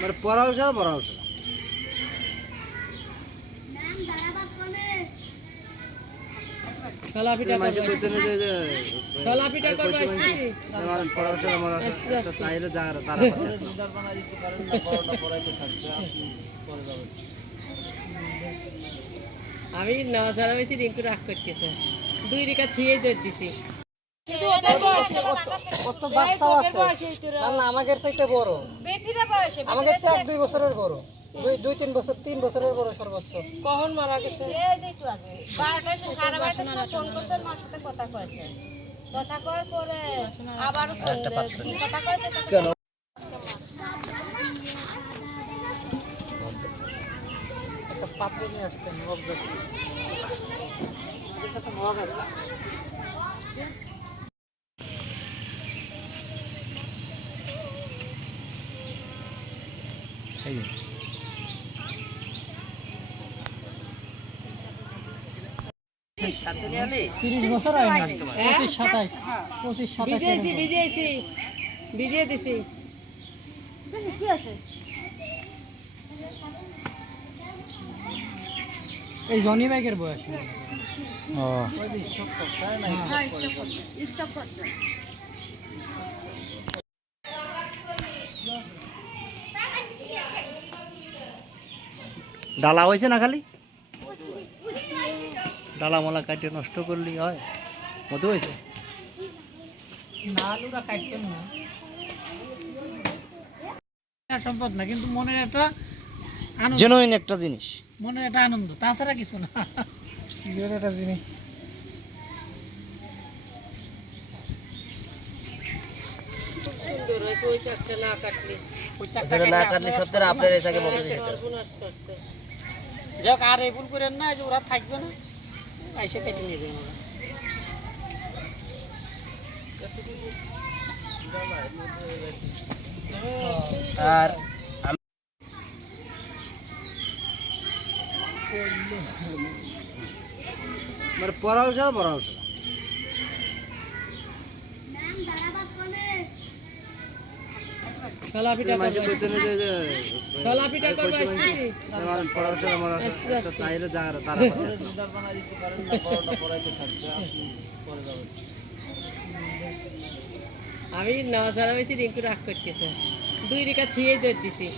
মানে পড়াশোনা পড়াশোনা ছোলা পিঠা মাসে করবো কইতে না যে ছোলা পিঠা করবো আসছি আমার পড়াশোনা পড়াশোনা তো তাইলে যা তারা লিডার বানাই দিতে পারেন না পড়াটা পড়াইতে থাকবে আপনি পরে যাবেন। আমি নজর হয়েছি রিঙ্কু রাগ করতেছে 2 রিকা থুয়ে দিছি কত বাচ্চা আছে না আমাদের থেকে বড় আমাদের তো 2 বছরের বড় 2-3 বছর 3 বছরের বড় সর্বোচ্চ কখন মারা গেছে ফোন করতে মার সাথে কথা কয়েছে কথা কয়ার পরে আবার কথা কয়েছে একটা পাত্র নিয়ে আসতেন নবাব কাছে নবাব আছে এই 30 বছর হয় না 25-27 ভিজিয়ে দিছি কি আছে এই জনি বাইকের বয়স ও স্টপ করতে ডালা হয়েছে না খালি ডালা মালা কাটিয়ে নষ্ট করলি হয় মতো হয়েছে না আলুরা কাটতেন না সম্পদ না কিন্তু মনের একটা আনন্দ জেনুইন একটা জিনিস মনের একটা আনন্দ তাছাড়া কিছু না একটা জিনিস সুন্দর হয়েছে ওই চাকটা না কাটলে না কাটলে সত্যি আপনার এটাকে বলতে সর্বনাশ করছে যাক আর এই ভুল করেন না যে ওরা থাকবে না এসে কেটে নিয়ে যাবেন আর মানে পড়াশোনা পড়াশোনা ছোলা পিঠা মাসে করবো কইতে না যে ছোলা পিঠা করবো আসছি আমার পড়াশোনা পড়াশোনা তো তাইলে যা তারা লিডার বানাই দিতে পারেন না পড়াটা পড়াইতে থাকবে আপনি পরে যাবেন। আমি নজর হয়েছি রিঙ্কু রাগ করতেছে 2 রিকা থুয়ে দিছি